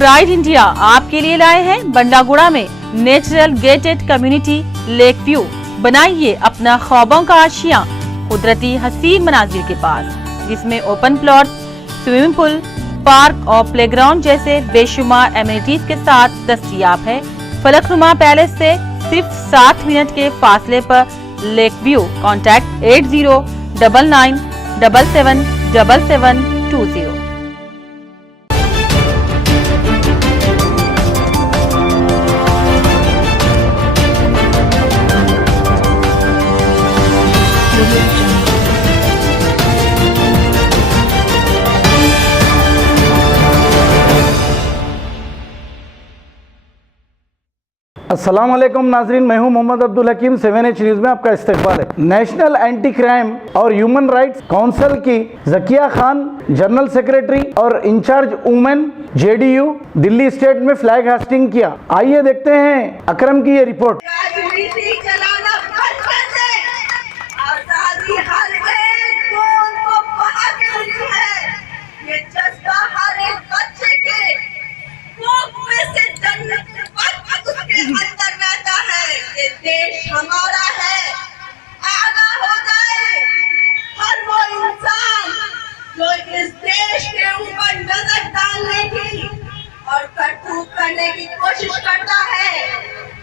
Pride India आपके लिए लाए हैं बंडागुड़ा में natural gated community lake view. बनाइए अपना ख्वाबों का आशियां कुदरती हसीन मनाजिर के पास, जिसमें open plot, swimming pool, park और प्लेग्राउंड जैसे बेशुमार एमिनिटीज के साथ दस्तयाब है। फलकनुमा पैलेस से सिर्फ 7 मिनट के फासले पर लेक व्यू। कॉन्टैक्ट 8099777720। अस्सलाम वालेकुम नाजरीन, मैं हूं मोहम्मद अब्दुल हकीम। 7H न्यूज़ में आपका इस्तकबाल है। नेशनल एंटी क्राइम और ह्यूमन राइट्स काउंसिल की ज़किया खान जनरल सेक्रेटरी और incharge women JDU Delhi state में फ्लैग होस्टिंग किया। आइए देखते हैं अकरम की ये रिपोर्ट। अंदर रहता है ये देश हमारा है। आगा हो जाए हर वो इंसान जो इस देश के ऊपर नजर डालने की और करतूत करने की कोशिश करता है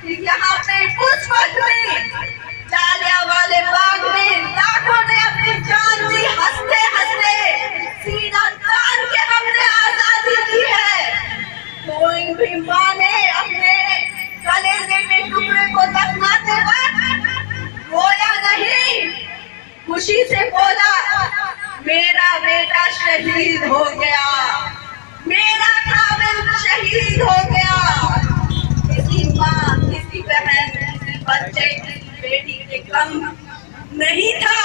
कि यहाँ पे उस वक्त में जालियांवाला बाग में लाखों ने अपनी जान दी, हंसते हंसते सीना तान के हमने आजादी दी है। कोई भी माँ ने अपने कलेजे के टुकड़े को दफनाते वक्त रोया नहीं, खुशी से बोला मेरा बेटा शहीद हो गया, मेरा काबिल शहीद हो गया। किसी माँ, किसी बहन, किसी बच्चे, किसी बेटी के गम नहीं था,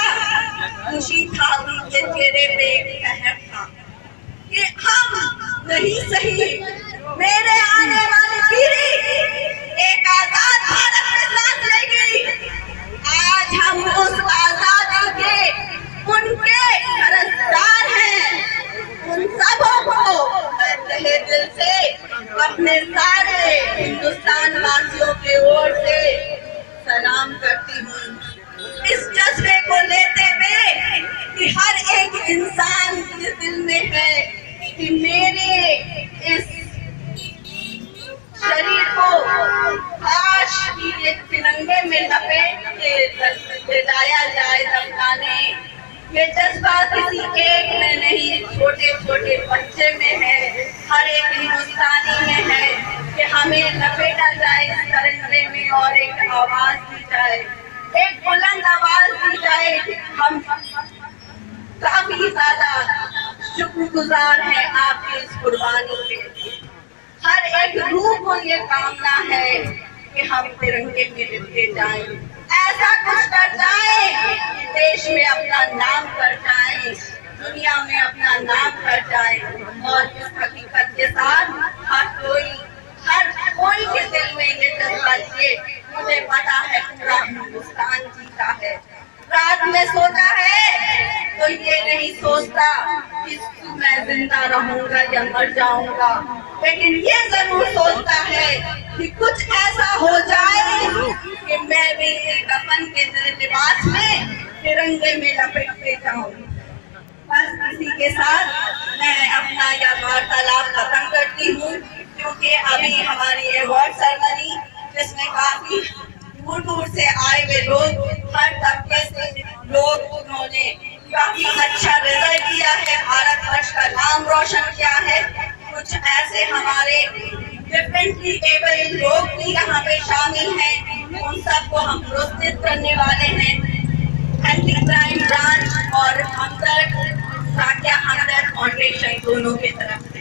खुशी था उनके चेहरे पे एक कहर था कि हम नहीं सही, मेरे आने वाली पीढ़ी एक आजाद भारत में सांस लेगी। आज हम उस आजादी के उनके कर्जदार हैं। उन सबों को मैं तहे दिल से अपने सारे हिंदुस्तान वासियों के ओर से सलाम करती हूँ। इस जज्बे को लेते हुए कि हर एक इंसान के दिल में है कि मेरे इस शरीर को काश की एक तिरंगे में लपेट के लाया जाए दफनाने। ये जज्बा किसी एक में नहीं, छोटे छोटे बच्चे में है, हर एक हिंदुस्तानी में है कि हमें लपेटा जाए इस तिरंगे में और एक आवाज दी जाए, एक बुलंद आवाज दी जाए। हम काफी ज्यादा शुक्रगुजार हैं आपकी इस कुर्बानी के। हर एक रूह को ये कामना है कि हम तिरंगे में लिपटे जाएं, ऐसा कुछ कर जाएं, देश में अपना नाम कर जाएं, दुनिया में अपना नाम कर जाएं। और इस हकीकत के साथ हर कोई के दिल में ये जज्बा ये मुझे पता है पूरा हिंदुस्तान जीता है। रात में सोता है तो ये नहीं सोचता कि मैं जिंदा रहूंगा या मर जाऊंगा, लेकिन ये जरूर सोचता है कि कुछ ऐसा हो जाए कि मैं भी एक कफन के लिबास में तिरंगे में लपेटे जाऊं। बस इसी के साथ मैं अपना यह वार्तालाप खत्म करती हूँ, क्योंकि अभी हमारी अवार्ड सेरेमनी जिसमें काफी दूर दूर से आए हुए लोग, हर तबके से लोग, उन्होंने काफी अच्छा रिजल्ट किया है, भारतवर्ष का नाम रोशन किया है। कुछ ऐसे हमारे डिफरेंटली एबल लोग भी यहाँ पे शामिल हैं, उन सबको हम पुरस्कृत करने वाले हैं एंटी क्राइम ब्रांच और हमदर्द फाउंडेशन दोनों की तरफ से।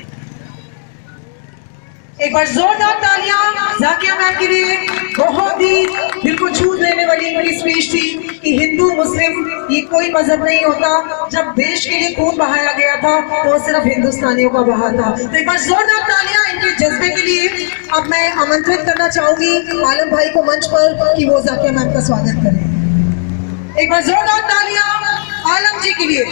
एक बार जोरदार तालियां जाकिया मैम के लिए। बहुत ही दिल को छू देने वाली इनकी स्पीच थी कि हिंदू मुस्लिम ये कोई मजहब नहीं होता। जब देश के लिए खून बहाया गया था तो सिर्फ हिंदुस्तानियों का बहा था। तो एक बार जोरदार तालियां इनके जज्बे के लिए। अब मैं आमंत्रित करना चाहूंगी आलम भाई को मंच पर कि वो जाकिया मैम का स्वागत करें। एक बार जोरदार तालियां आलम जी के लिए।